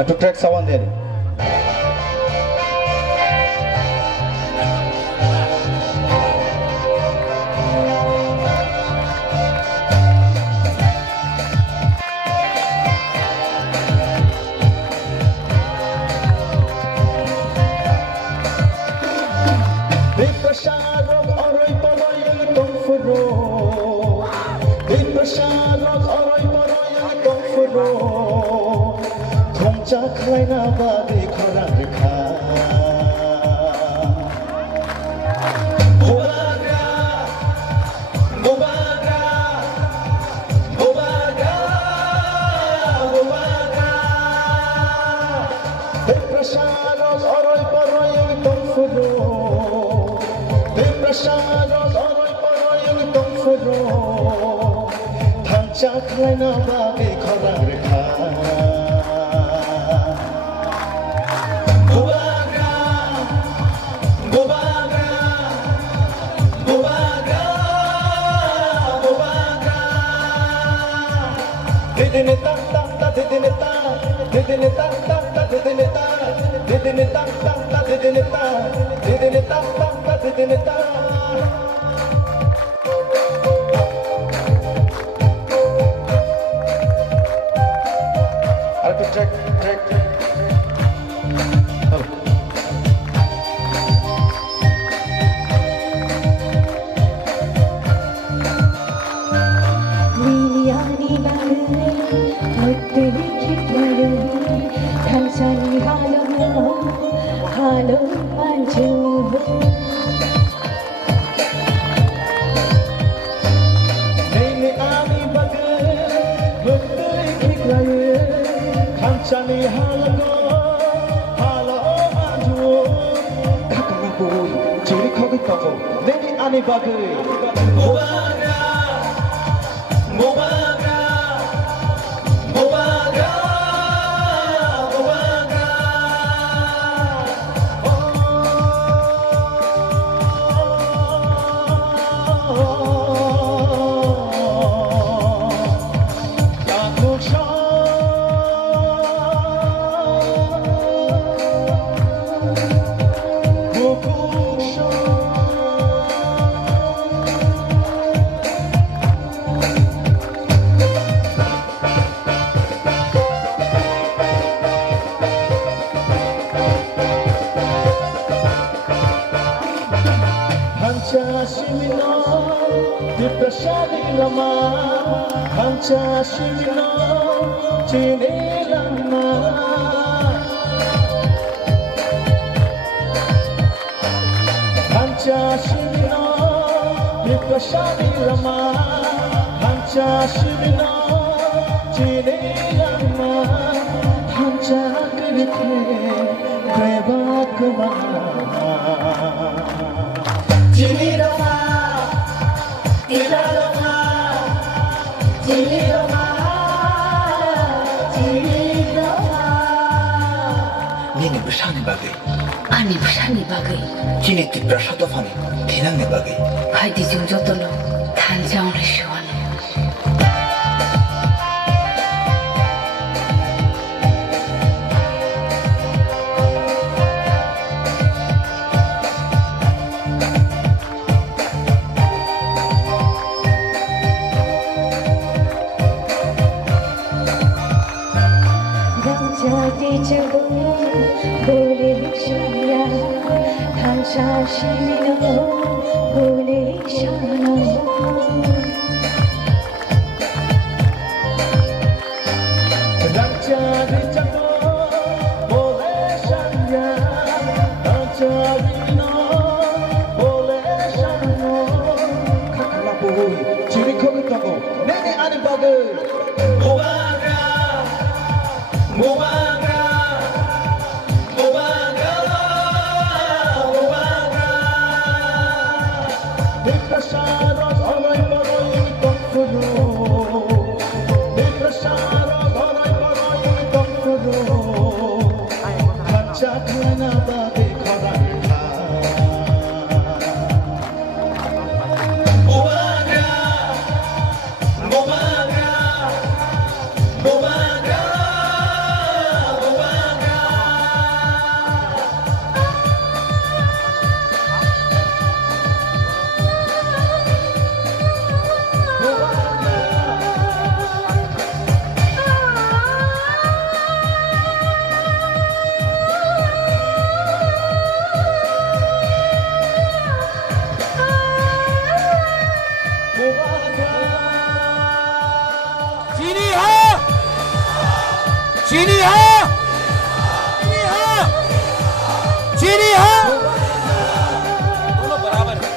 একটু track sound দেন। Chaklaina bade khoran rekha Bobaga Bobaga Bobaga Bobaga Depreshanos oroy poroy tomfuro Depreshanos oroy poroy tomfuro Thang chaklaina bade khoran rekha Chani halago, halo aju, kakara boy, chiri khogi toko, neni ani bagui. Mobaga, mobaga, mobaga, mobaga. Shimino, Dipashadi Lama, Hancha Shimino, Chini Lama. Hancha Shimino, Dipashadi Lama, Hancha Shimino, Chini Lama. Hancha Kirke, Krevak Maha. Chili Roma, Tila Roma, Chili Roma, Chili Roma. Nini Bushani Bagai, Ani Bushani Bagai, Chini Tiprashadofani, Tinani Bagai. Heidi Junjotolo, Tanjang Rishuan. Jadi cebur boleh syaya, Hansa Shimino boleh syana. Jadi cebur boleh syaya, Hansa Shimino boleh syana. Kakala boy, ciri kau tahu, nene ani bagai. Mobaga, mobaga. चीनी हा चीनी हा दोनों बराबर है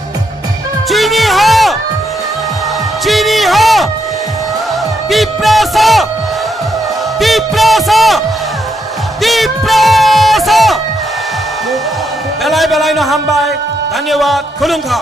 चीनी हा दीप्रासा बेलाय बेलाय न हामबाय धन्यवाद खुलुमखा